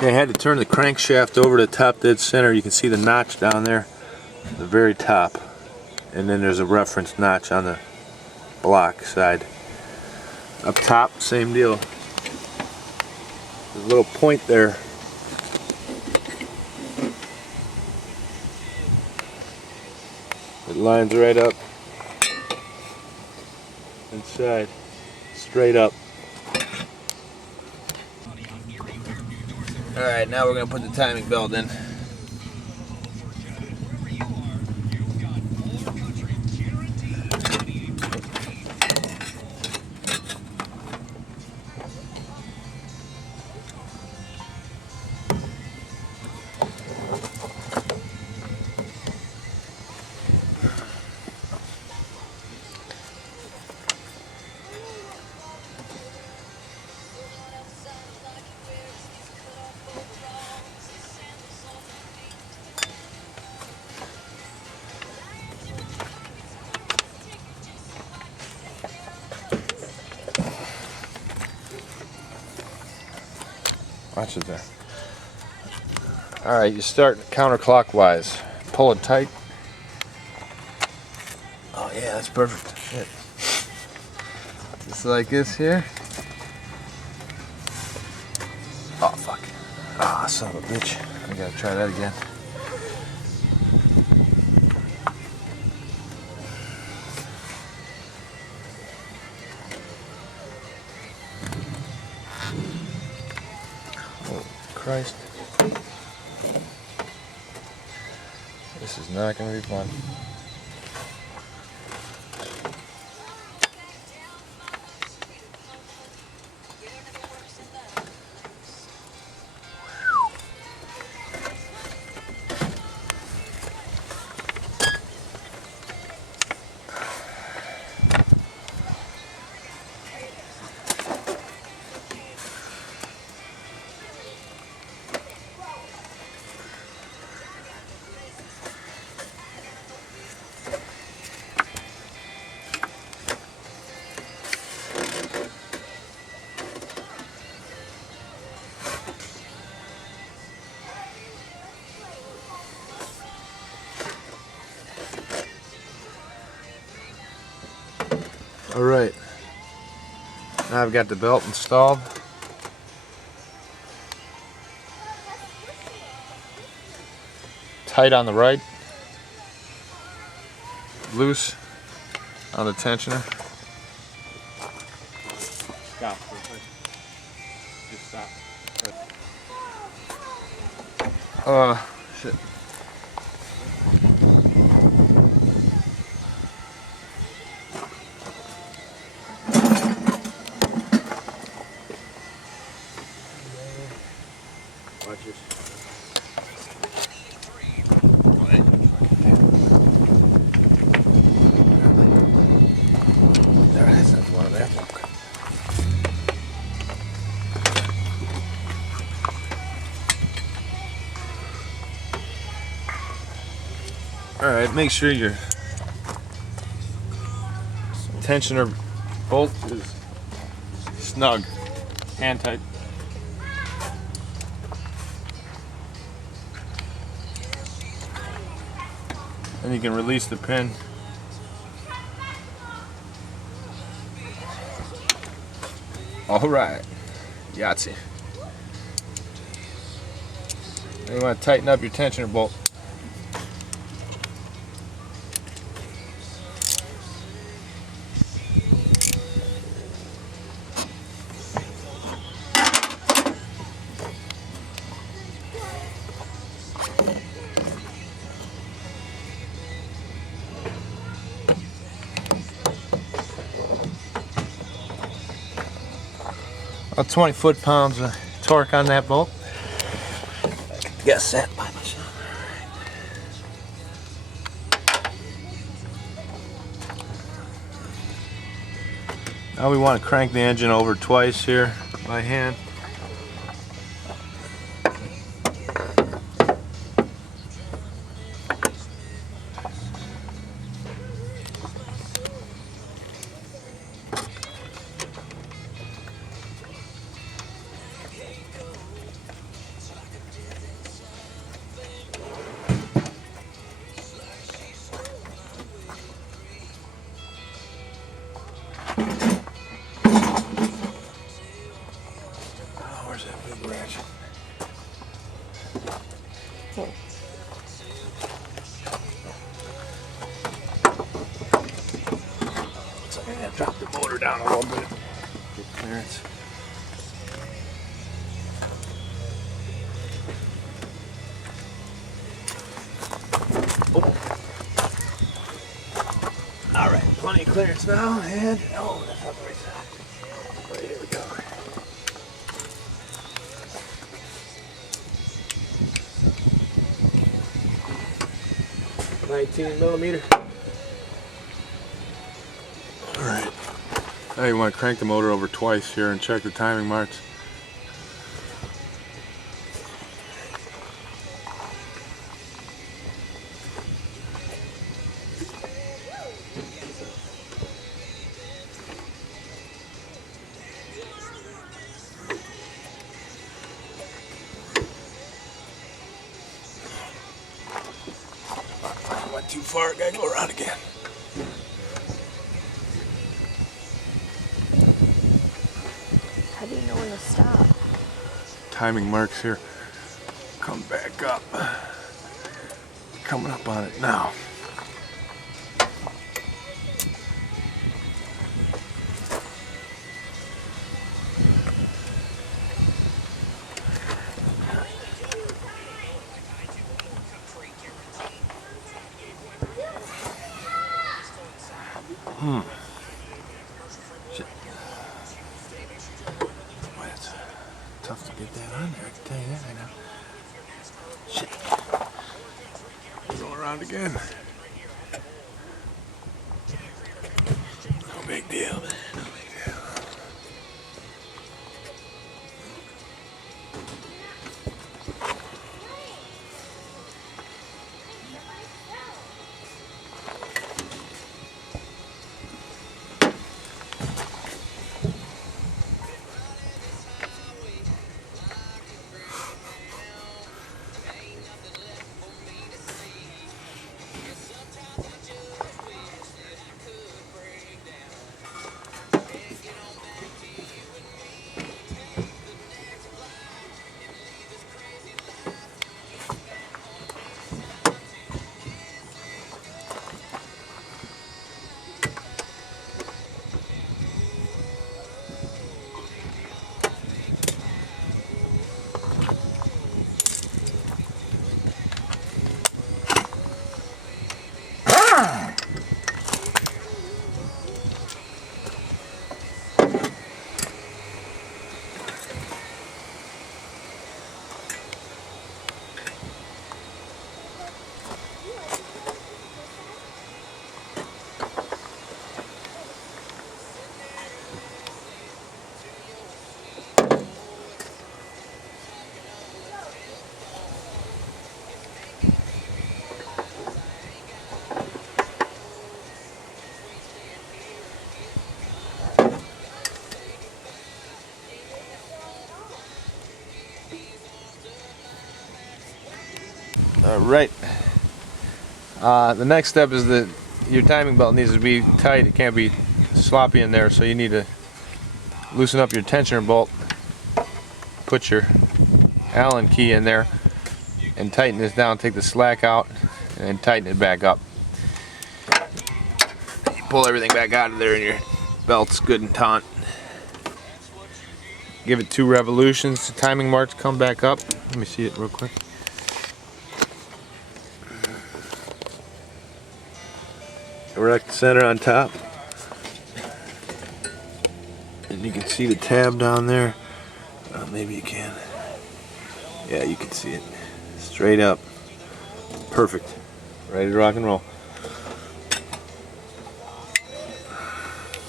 Okay, I had to turn the crankshaft over to the top dead center. You can see the notch down there, the very top, and then there's a reference notch on the block side. Up top, same deal. There's a little point there. It lines right up inside, straight up. Alright, now we're going to put the timing belt in. Watch it there. Alright, you start counterclockwise. Pull it tight. Oh yeah, that's perfect. Shit. Just like this here. Oh fuck. Ah, son of a bitch. I gotta try that again. Christ. This is not going to be fun. Alright, now I've got the belt installed. Tight on the right, loose on the tensioner. Stop for a second. Just stop. Shit. Watch this. There it is. That's one of them. Alright, make sure your tensioner bolt is snug, hand tight. And you can release the pin. Alright, Yahtzee. Then you want to tighten up your tensioner bolt. About 20 foot-pounds of torque on that bolt. Guess that by myself. Now we want to crank the engine over twice here by hand. clearance now, and oh, that's not the right side. Right, here we go. $19mm. All right. Now you want to crank the motor over twice here and check the timing marks. Went too far, gotta go around again. How do you know when to stop? Timing marks here. Come back up. Coming up on it now. Shit. Boy, it's tough to get that on there, I can tell you that right now. Shit. Go around again. No big deal, man. No big deal. Right. The next step is that your timing belt needs to be tight. It can't be sloppy in there, so you need to loosen up your tensioner bolt, put your Allen key in there, and tighten this down. Take the slack out and then tighten it back up. You pull everything back out of there and your belt's good and taut. Give it 2 revolutions. The timing marks come back up. Let me see it real quick. Erect center on top, and you can see the tab down there. Maybe you can. Yeah, you can see it straight up. Perfect. Ready to rock and roll.